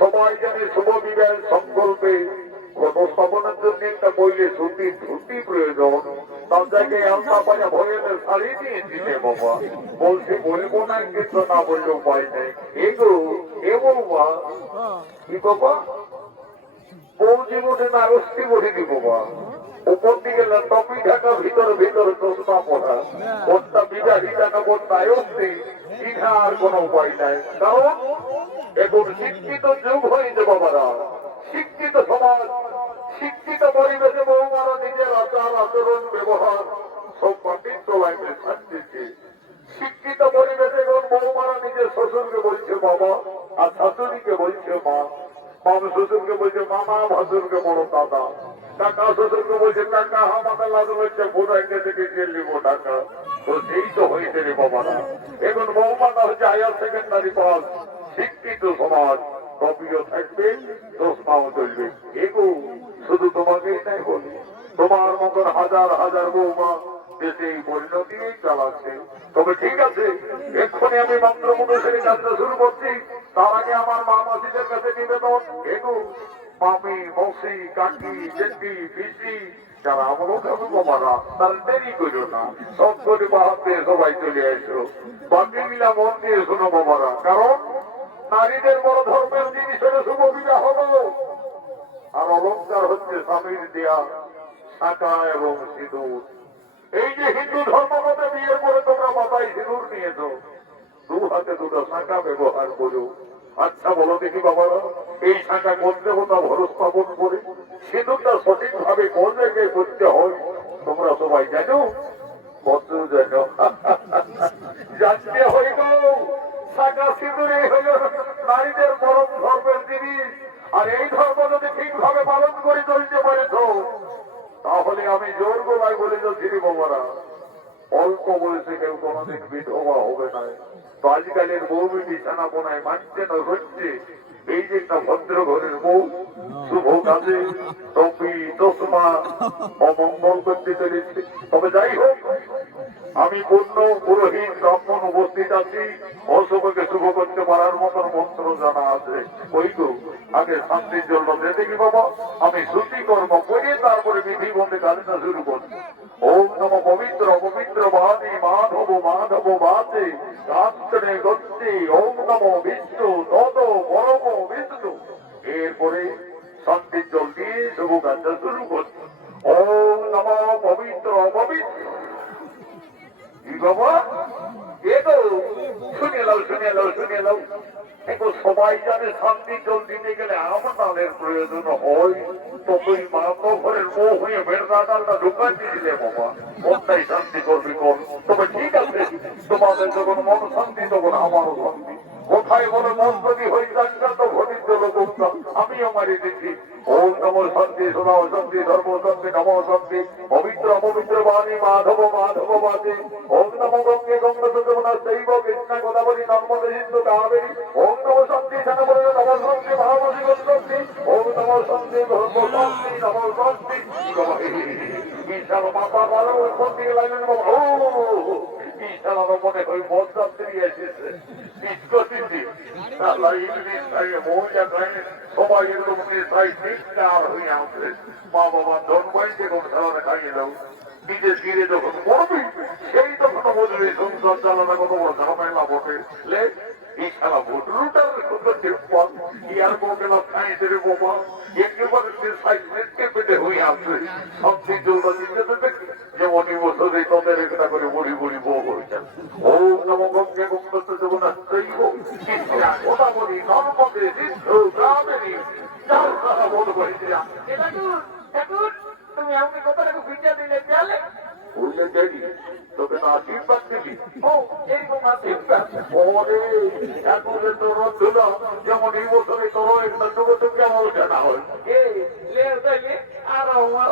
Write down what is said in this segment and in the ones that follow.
সবাই জানে শুভ বিবাহ সংকল্পে স্থাপনের জন্য একটা বইলে ধুতি প্রয়োজন। তার জায়গায় আলতা পায়া ভয়ের শাড়ি নিয়ে দিতে বাবা বলছি বলবো না, কিন্তু না বললেও উপায় নেই। এগো এ বৌমা কি বাবা বউ জীবনে না রস্তি বলে দিব বাবা। উপর দিকে টপি ঢাকা, ভিতরে ভিতরে চশমা পড়া, কোনটা বিদাহী টাকা কোনটা অস্তি, আর কোন উপায় নাই। কারণ এখন শিক্ষিত যুগ হয়েছে বাবারা, শিক্ষিত সমাজ, শিক্ষিত পরিবেশে বৌমারা নিজের আচার আচরণ ব্যবহার সব মাটির তোলায় ছাড়তেছে। শিক্ষিত পরিবেশে এখন বৌমারা নিজের শ্বশুরকে বলছে বাবা, আর শাশুড়িকে বলছে মা, মাম শ্বশুরকে বলছে মামা, ভাসুরকে বড় দাদা, কাকা শ্বশুরকে বলছে কাকা, আমাদের লাগে বলছে বোধাইতে থেকে নিব টাকা। তো সেই তো হয়েছে রে বাবারা। এখন বৌমাটা হচ্ছে হায়ার সেকেন্ডারি পাস, শিক্ষিত সমাজ, কপিও থাকবে, চশমাও চলবে। এগো শুধু তোমাকেই নাই বলি, তোমার মতন হাজার হাজার বৌমা দেশে এই পরিণতি চালাচ্ছে। তবে ঠিক আছে, এক্ষুনি আমি মন্ত্র মনুষ্যের যাত্রা শুরু করছি। তার আগে আমার মা মাসিদের কাছে নিবেদন, এগো মামি, মৌসি, কাকি, জেঠি, পিসি যারা আমরাও খাবো বাবারা, তার দেরি করো না, সব করে বাহাত দিয়ে সবাই চলে আসো। বাকি মিলা মন দিয়ে শোনো বাবারা, কারণ নারীদের বড় ধর্মের জিনিস হলে শুভ বিবাহ হলো। আর অলঙ্কার হচ্ছে স্বামীর দেয়া শাঁখা এবং সিঁদুর। এই যে হিন্দু ধর্ম মতে বিয়ের পরে তোমরা মাথায় সিঁদুর নিয়েছ, দু হাতে দুটো শাঁখা ব্যবহার করো। আচ্ছা বলো দেখি বাবারা, এই শাঁখা কোন দেবতা ভরস স্থাপন করে, সিঁদুরটা সঠিক ভাবে কোন জায়গায় করতে হয় তোমরা সবাই জানো? কত জানো? জানতে হইব শাঁখা সিঁদুর এই হল নারীদের পরম ধর্মের জিনিস। আর এই ধর্ম যদি ঠিকভাবে পালন করে চলতে পারেছ, তাহলে আমি জোর গলায় বলে যাচ্ছি বাবারা, অল্প বয়সে কেউ কোনদিন বিধবা হবে না। তো আজকালের বউ বিছানা কোনায় মানছে না, হচ্ছে এই যে একটা ভদ্র ঘরের বউ শুভ কাজে টপি চশমা অমঙ্গল করতে চলেছে। তবে যাই হোক, আমি পূর্ণ পুরোহিত ব্রাহ্মণ উপস্থিত আছি, অশুভকে শুভ করতে পারার মতন মন্ত্র জানা আছে। ওই তো আগে শান্তির জন্য যেতে কি বাবা, আমি শ্রুতি কর্ম করে তারপরে বিধি বন্ধে গালিটা শুরু করছি। ওম নম পবিত্র পবিত্র বাণী মাধব মাধব বাচে কাষ্টনে গচ্ছি, ওম নম বিষ্ণু তত পরম বিষ্ণু। এরপরে শান্তির জল দিয়ে শুভ কাজটা শুরু করছি। ওম নম পবিত্র পবিত্র বাবা, এগো শুনে লাও শুনে লাও শুনে লাও। দেখো সবাই জানে শান্তির জল দিতে গেলে আমদালের প্রয়োজন হয়। তো তুই মাত্র ঘরের বউ হয়ে বেড়া ডালটা ঢুকান দিলে বাবা, কোনটাই শান্তি করবি কর। তবে ঠিক আছে, তোমাদের যখন মন শান্তি তখন আমারও শান্তি। কোথায় বলে মন যদি হয়ে যাচ্ছে তো ঘটির জল করতাম, আমিও মারি দিচ্ছি। ওম নম শান্তি শোনাও শান্তি ধর্ম শান্তি নম শান্তি পবিত্র অপবিত্র বাণী মাধব মাধব বাজে। ওম নম গঙ্গে গঙ্গা যমুনা শৈব কৃষ্ণা গোদাবরী নর্মদে সিন্ধু কাবেরী। ওম নম শান্তি শান্তি নম শান্তি মহামতি শান্তি। ওম নম শান্তি ধর্ম শান্তি নম শান্তি। বিশাল মাথা ভালো কোন দিকে লাগলেন বাবা? ও বিশাল মনে হয় বদযাত্রী এসেছে। সবাই এগুলো ঠিকঠাক হয়ে আসবে। মা বাবা জন্মাই যে কোন খেলাটা খাইয়ে দাও, নিজে ফিরে যখন পড়বি সেই তখন বুঝবি সংসার চালানো কত বড় ঝামেলা বটে। এই খেলা ভোট রুটার ইয়ার পক্ষে খাইতে বাবা একেবারে পেটে হয়ে আসবে। সব চিন্তা যেমন এই বছর এই তাদের একটা করে বুড়ি বুড়ি বউ হয়েছেন। ওম নম গঙ্গে গঙ্গা যমুনা শৈব কৃষ্ণা গোদাবরী নর্মদে সিন্ধু কাবেরী। যার কথা মন করেছে তুমি আমাকে কথাটাকে ফিরিয়ে দিলে চলে বললে দেরি, তোকে না আশীর্বাদ দিবি। ও এইরকম আশীর্বাদ ওরে এখন তোর রথ যেমন এই বছরে তোর একটা যুবতকে আমার জানা হয়। আর আমার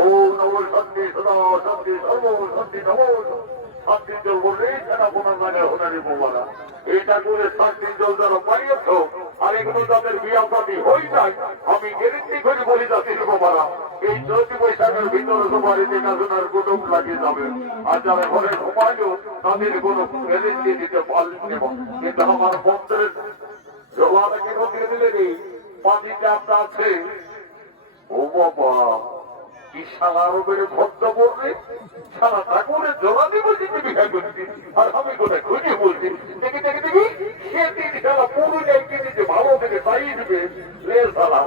ও নব শান্তি সদা শান্তি সর্ব শান্তি নব শান্তির জল বললে সেটা কোনার জায়গায় হোনারি বোমারা। এটা করে শান্তির জল যারা পাইয়েছ আর এগুলো যাদের বিয়া পাতি হয়ে যায়, আমি গ্যারেন্টি করে বলি যাচ্ছি বোমারা এই চৈতি বৈশাখের ভিতরে সবারই দেখাশোনার কুটুম লাগিয়ে যাবে। আর যারা ঘরে ঘুমাইলো তাদের কোনো গ্যারেন্টি দিতে পারলেন এবং কিন্তু আমার মন্ত্রের জবাবে কি দিয়ে দিলে রে পানিটা আপনার আছে। ও বাবা কি সালার উপরে ভক্ত পড়বে সারা ঠাকুরের জোড়া দিব কিন্তু বিহার করছি। আর আমি কোথায় খুঁজে বলছি দেখি দেখি দেখি সে তিন সালা পুরো যাইকে নিজে ভালো থেকে তাই দিবে রে সালা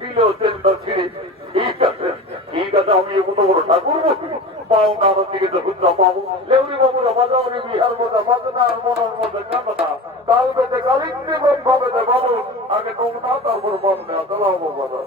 দিল চেষ্টা ছিঁড়ে। ঠিক আছে আমি কত বড় ঠাকুর পাও না আমার দিকে যখন পাবো লেউরি বাবুরা বাজাবি বিহার মজা বাজনা আর মনের মধ্যে কাঁদা তাল বেঁধে কালিন্দি ভাবে বাবু আগে তোমরা তারপর পাবো না চলাও বাবা।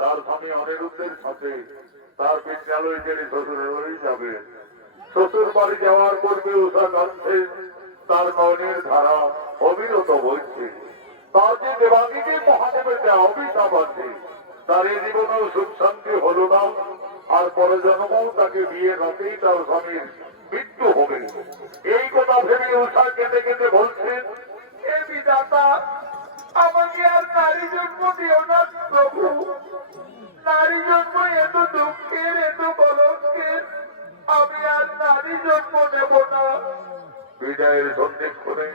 তার স্বামী অনিরুদ্ধের সাথে তার বিদ্যালয়ে গেলে শ্বশুরের বাড়ি যাবে। শ্বশুর বাড়ি যাওয়ার পূর্বে উষা কাঁদছে, তার নয়নের ধারা অবিরত বইছে। তার যে দেবাদিকে মহাদেবের দেওয়া অভিশাপ আছে, তার এই জীবনেও সুখ শান্তি হল না। আর পরে জন্মও তাকে বিয়ে রাতেই তার স্বামীর মৃত্যু হবে। এই কথা ভেবে উষা কেঁদে কেঁদে বলছেন, এ বিধাতা আমাকে আর নারী জন্ম দিও না প্রভু। নারী জন্ম এত দুঃখের এত কলঙ্কের, আমি আর নারী জন্ম নেব না। বিদায়ের সন্ধিক্ষণে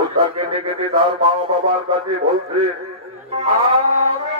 উষা কেঁদে কেঁদে তার মা বাবার কাছে বলছে, আমি